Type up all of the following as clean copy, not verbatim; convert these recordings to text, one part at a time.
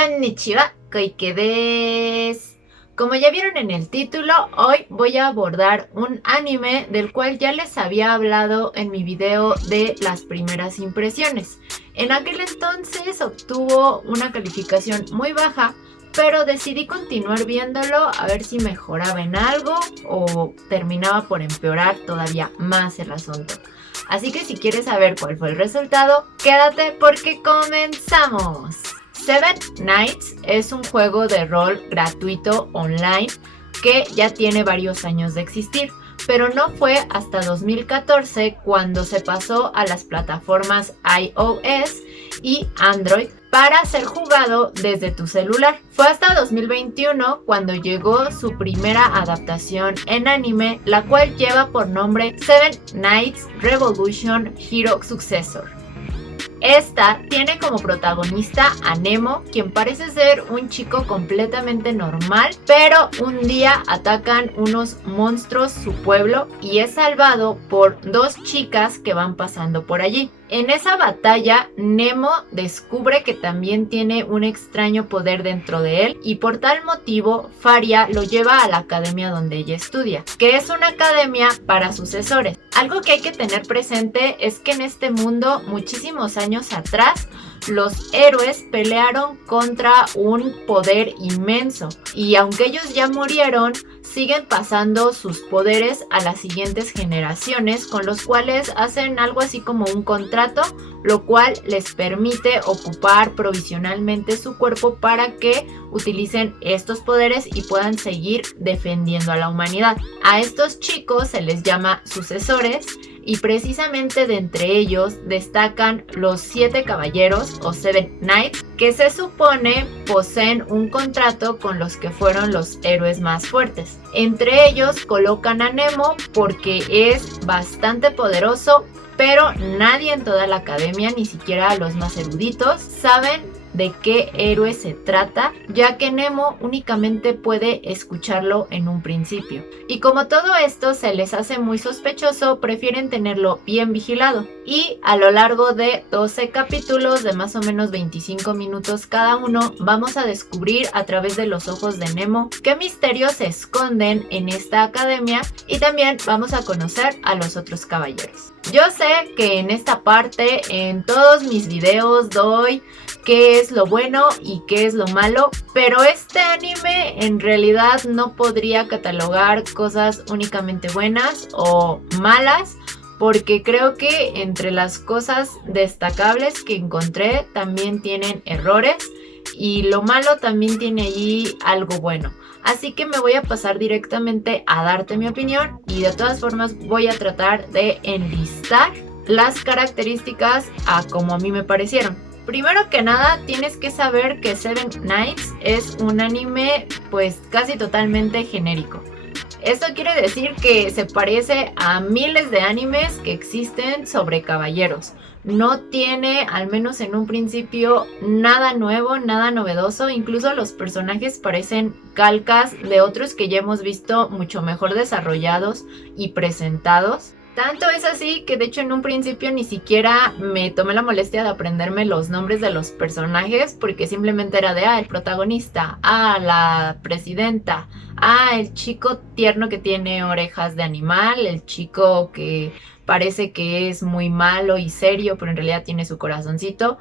Konnichiwa, Koike desu. Como ya vieron en el título, hoy voy a abordar un anime del cual ya les había hablado en mi video de las primeras impresiones. En aquel entonces obtuvo una calificación muy baja, pero decidí continuar viéndolo a ver si mejoraba en algo o terminaba por empeorar todavía más el asunto. Así que si quieres saber cuál fue el resultado, quédate porque comenzamos. Seven Knights es un juego de rol gratuito online que ya tiene varios años de existir, pero no fue hasta 2014 cuando se pasó a las plataformas iOS y Android para ser jugado desde tu celular. Fue hasta 2021 cuando llegó su primera adaptación en anime, la cual lleva por nombre Seven Knights Revolution Hero Successor. Esta tiene como protagonista a Nemo, quien parece ser un chico completamente normal, pero un día atacan unos monstruos su pueblo y es salvado por dos chicas que van pasando por allí. En esa batalla, Nemo descubre que también tiene un extraño poder dentro de él y por tal motivo, Faria lo lleva a la academia donde ella estudia, que es una academia para sucesores. Algo que hay que tener presente es que en este mundo, muchísimos años atrás, los héroes pelearon contra un poder inmenso y aunque ellos ya murieron, siguen pasando sus poderes a las siguientes generaciones, con los cuales hacen algo así como un contrato, lo cual les permite ocupar provisionalmente su cuerpo para que utilicen estos poderes y puedan seguir defendiendo a la humanidad. A estos chicos se les llama sucesores y precisamente de entre ellos destacan los 7 caballeros o Seven Knights, que se supone poseen un contrato con los que fueron los héroes más fuertes. Entre ellos colocan a Nemo porque es bastante poderoso, pero nadie en toda la academia, ni siquiera los más eruditos, saben de qué héroe se trata, ya que Nemo únicamente puede escucharlo en un principio. Y como todo esto se les hace muy sospechoso, prefieren tenerlo bien vigilado. Y a lo largo de 12 capítulos de más o menos 25 minutos cada uno, vamos a descubrir a través de los ojos de Nemo qué misterios se esconden en esta academia y también vamos a conocer a los otros caballeros. Yo sé que en esta parte, en todos mis videos doy qué es lo bueno y qué es lo malo, pero este anime en realidad no podría catalogar cosas únicamente buenas o malas, porque creo que entre las cosas destacables que encontré también tienen errores y lo malo también tiene allí algo bueno. Así que me voy a pasar directamente a darte mi opinión y de todas formas voy a tratar de enlistar las características a como a mí me parecieron. Primero que nada, tienes que saber que Seven Knights es un anime pues casi totalmente genérico. Esto quiere decir que se parece a miles de animes que existen sobre caballeros. No tiene, al menos en un principio, nada nuevo, nada novedoso. Incluso los personajes parecen calcas de otros que ya hemos visto mucho mejor desarrollados y presentados. Tanto es así que de hecho en un principio ni siquiera me tomé la molestia de aprenderme los nombres de los personajes, porque simplemente era de el protagonista, la presidenta, el chico tierno que tiene orejas de animal, el chico que parece que es muy malo y serio pero en realidad tiene su corazoncito.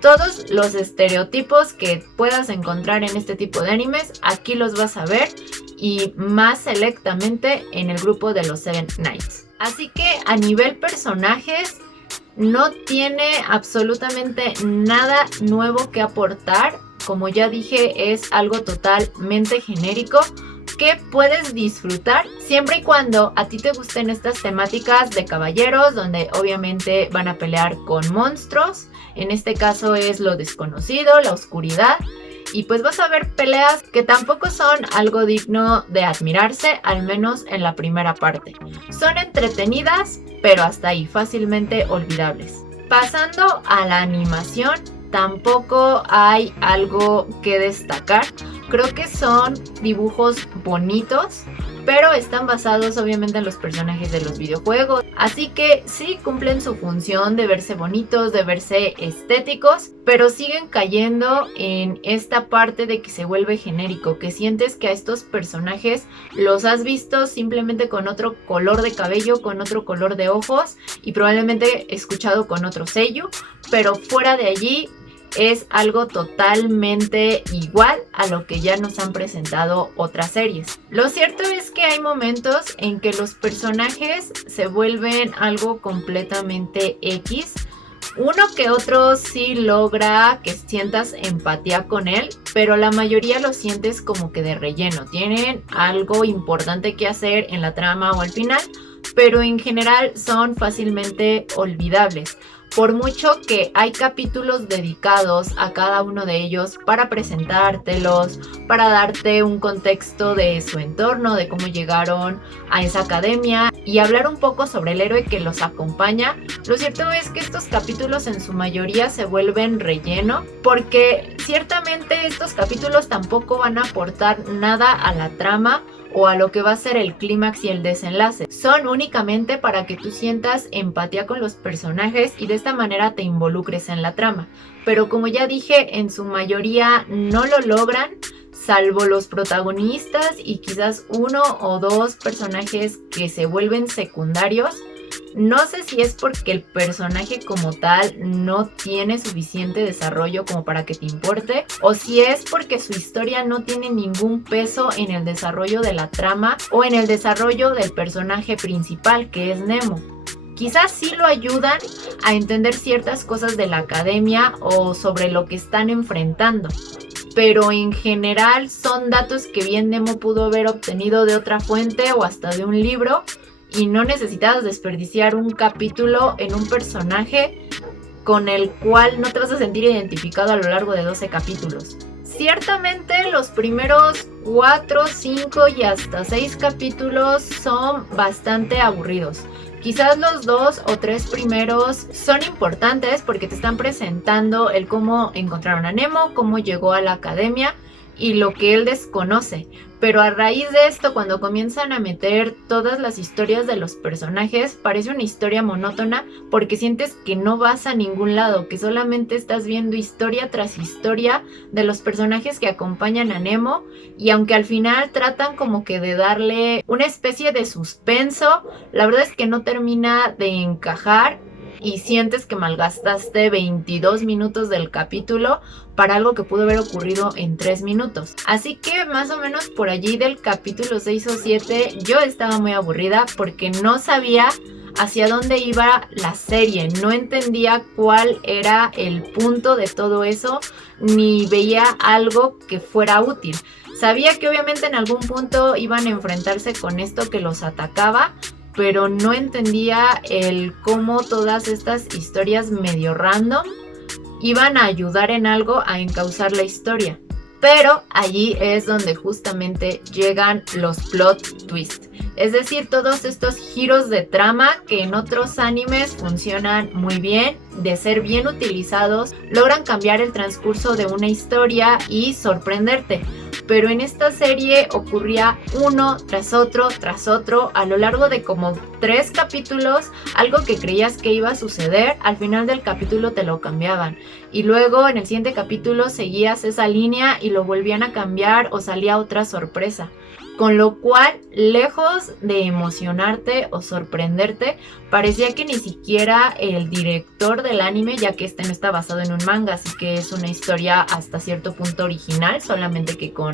Todos los estereotipos que puedas encontrar en este tipo de animes, aquí los vas a ver y más selectamente en el grupo de los Seven Knights. Así que a nivel personajes no tiene absolutamente nada nuevo que aportar. Como ya dije, es algo totalmente genérico que puedes disfrutar siempre y cuando a ti te gusten estas temáticas de caballeros, donde obviamente van a pelear con monstruos. En este caso es lo desconocido, la oscuridad. Y pues vas a ver peleas que tampoco son algo digno de admirarse, al menos en la primera parte. Son entretenidas, pero hasta ahí, fácilmente olvidables. Pasando a la animación, tampoco hay algo que destacar. Creo que son dibujos bonitos, pero están basados obviamente en los personajes de los videojuegos, así que sí cumplen su función de verse bonitos, de verse estéticos, pero siguen cayendo en esta parte de que se vuelve genérico, que sientes que a estos personajes los has visto simplemente con otro color de cabello, con otro color de ojos y probablemente escuchado con otro sello, pero fuera de allí es algo totalmente igual a lo que ya nos han presentado otras series. Lo cierto es que hay momentos en que los personajes se vuelven algo completamente X. Uno que otro sí logra que sientas empatía con él, pero la mayoría lo sientes como que de relleno. Tienen algo importante que hacer en la trama o al final, pero en general son fácilmente olvidables. Por mucho que hay capítulos dedicados a cada uno de ellos para presentártelos, para darte un contexto de su entorno, de cómo llegaron a esa academia y hablar un poco sobre el héroe que los acompaña, lo cierto es que estos capítulos en su mayoría se vuelven relleno, porque ciertamente estos capítulos tampoco van a aportar nada a la trama o a lo que va a ser el clímax y el desenlace. Son únicamente para que tú sientas empatía con los personajes y de esta manera te involucres en la trama. Pero como ya dije, en su mayoría no lo logran, salvo los protagonistas y quizás uno o dos personajes que se vuelven secundarios. No sé si es porque el personaje como tal no tiene suficiente desarrollo como para que te importe, o si es porque su historia no tiene ningún peso en el desarrollo de la trama o en el desarrollo del personaje principal, que es Nemo. Quizás sí lo ayudan a entender ciertas cosas de la academia o sobre lo que están enfrentando, pero en general son datos que bien Nemo pudo haber obtenido de otra fuente o hasta de un libro, y no necesitas desperdiciar un capítulo en un personaje con el cual no te vas a sentir identificado a lo largo de 12 capítulos. Ciertamente los primeros 4, 5 y hasta 6 capítulos son bastante aburridos. Quizás los 2 o 3 primeros son importantes porque te están presentando el cómo encontraron a Nemo, cómo llegó a la academia y lo que él desconoce. Pero a raíz de esto, cuando comienzan a meter todas las historias de los personajes, parece una historia monótona porque sientes que no vas a ningún lado, que solamente estás viendo historia tras historia de los personajes que acompañan a Nemo, y aunque al final tratan como que de darle una especie de suspenso, la verdad es que no termina de encajar y sientes que malgastaste 22 minutos del capítulo para algo que pudo haber ocurrido en 3 minutos. Así que más o menos por allí del capítulo 6 o 7 yo estaba muy aburrida porque no sabía hacia dónde iba la serie, no entendía cuál era el punto de todo eso, ni veía algo que fuera útil. Sabía que obviamente en algún punto iban a enfrentarse con esto que los atacaba, pero no entendía el cómo todas estas historias medio random iban a ayudar en algo a encauzar la historia. Pero allí es donde justamente llegan los plot twists, es decir, todos estos giros de trama que en otros animes funcionan muy bien, de ser bien utilizados, logran cambiar el transcurso de una historia y sorprenderte. Pero en esta serie ocurría uno tras otro a lo largo de como 3 capítulos, algo que creías que iba a suceder, al final del capítulo te lo cambiaban. Y luego en el siguiente capítulo seguías esa línea y lo volvían a cambiar o salía otra sorpresa. Con lo cual, lejos de emocionarte o sorprenderte, parecía que ni siquiera el director del anime, ya que este no está basado en un manga, así que es una historia hasta cierto punto original, solamente que con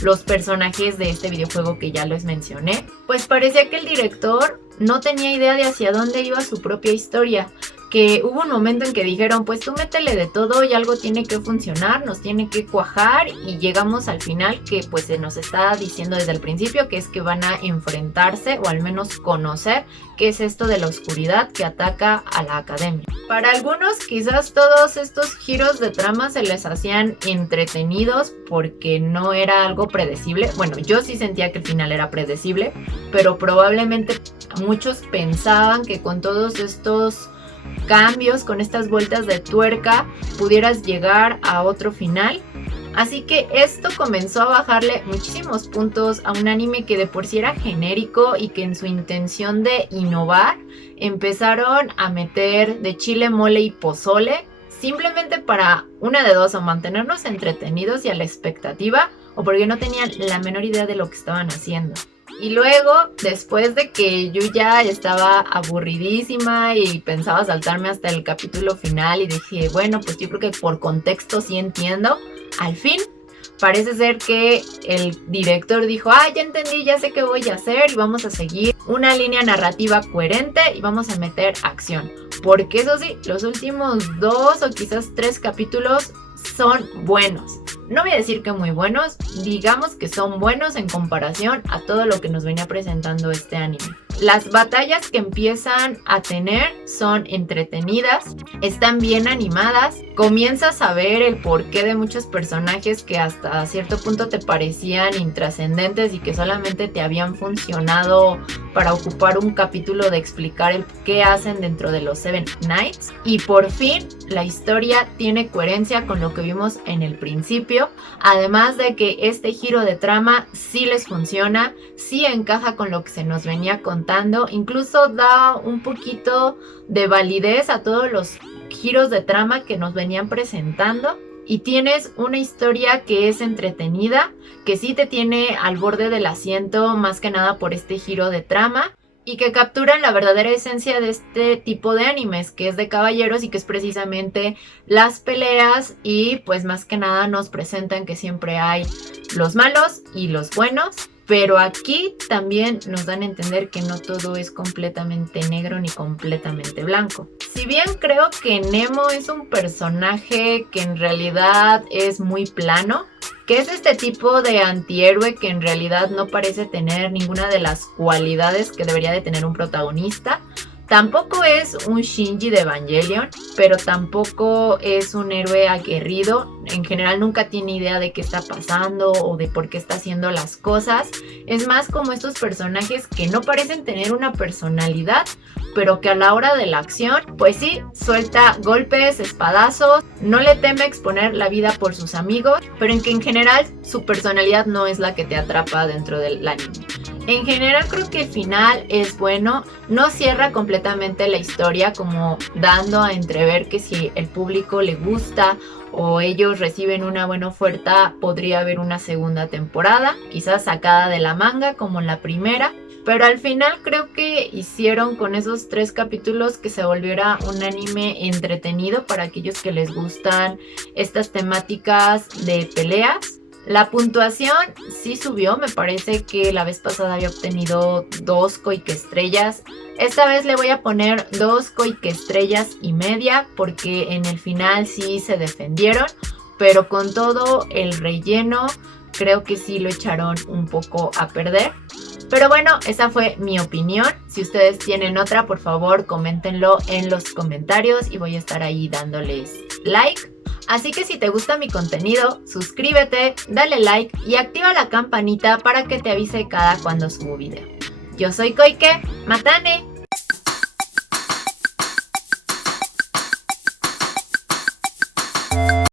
los personajes de este videojuego que ya les mencioné, pues parecía que el director no tenía idea de hacia dónde iba su propia historia. Que hubo un momento en que dijeron, pues tú métele de todo y algo tiene que funcionar, nos tiene que cuajar, y llegamos al final que pues se nos está diciendo desde el principio que es que van a enfrentarse o al menos conocer qué es esto de la oscuridad que ataca a la academia. Para algunos quizás todos estos giros de trama se les hacían entretenidos porque no era algo predecible. Bueno, yo sí sentía que el final era predecible, pero probablemente muchos pensaban que con todos estos cambios, con estas vueltas de tuerca, pudieras llegar a otro final. Así que esto comenzó a bajarle muchísimos puntos a un anime que de por sí era genérico y que en su intención de innovar empezaron a meter de chile, mole y pozole simplemente para una de dos, o mantenernos entretenidos y a la expectativa, o porque no tenían la menor idea de lo que estaban haciendo. Y luego, después de que yo ya estaba aburridísima y pensaba saltarme hasta el capítulo final y dije, bueno, pues yo creo que por contexto sí entiendo, al fin parece ser que el director dijo, ya entendí, ya sé qué voy a hacer y vamos a seguir una línea narrativa coherente y vamos a meter acción. Porque eso sí, los últimos 2 o quizás 3 capítulos son buenos. No voy a decir que muy buenos, digamos que son buenos en comparación a todo lo que nos venía presentando este anime. Las batallas que empiezan a tener son entretenidas, están bien animadas, comienzas a ver el porqué de muchos personajes que hasta cierto punto te parecían intrascendentes y que solamente te habían funcionado para ocupar un capítulo de explicar el qué hacen dentro de los Seven Knights. Y por fin la historia tiene coherencia con lo que vimos en el principio, además de que este giro de trama sí les funciona, sí encaja con lo que se nos venía contando, incluso da un poquito de validez a todos los giros de trama que nos venían presentando. Y tienes una historia que es entretenida, que sí te tiene al borde del asiento, más que nada por este giro de trama, y que capturan la verdadera esencia de este tipo de animes, que es de caballeros y que es precisamente las peleas, y pues más que nada nos presentan que siempre hay los malos y los buenos. Pero aquí también nos dan a entender que no todo es completamente negro ni completamente blanco. Si bien creo que Nemo es un personaje que en realidad es muy plano, que es este tipo de antihéroe que en realidad no parece tener ninguna de las cualidades que debería de tener un protagonista. Tampoco es un Shinji de Evangelion, pero tampoco es un héroe aguerrido. En general nunca tiene idea de qué está pasando o de por qué está haciendo las cosas. Es más como estos personajes que no parecen tener una personalidad, pero que a la hora de la acción, pues sí, suelta golpes, espadazos, no le teme exponer la vida por sus amigos, pero en que en general su personalidad no es la que te atrapa dentro del anime. En general creo que el final es bueno, no cierra completamente la historia como dando a entrever que si el público le gusta o ellos reciben una buena oferta podría haber una segunda temporada, quizás sacada de la manga como en la primera. Pero al final creo que hicieron con esos 3 capítulos que se volviera un anime entretenido para aquellos que les gustan estas temáticas de peleas. La puntuación sí subió, me parece que la vez pasada había obtenido 2 Koike estrellas. Esta vez le voy a poner 2 Koike estrellas y media porque en el final sí se defendieron, pero con todo el relleno creo que sí lo echaron un poco a perder. Pero bueno, esa fue mi opinión. Si ustedes tienen otra, por favor, coméntenlo en los comentarios y voy a estar ahí dándoles like. Así que si te gusta mi contenido, suscríbete, dale like y activa la campanita para que te avise cada cuando subo video. Yo soy Koike, ¡Matane!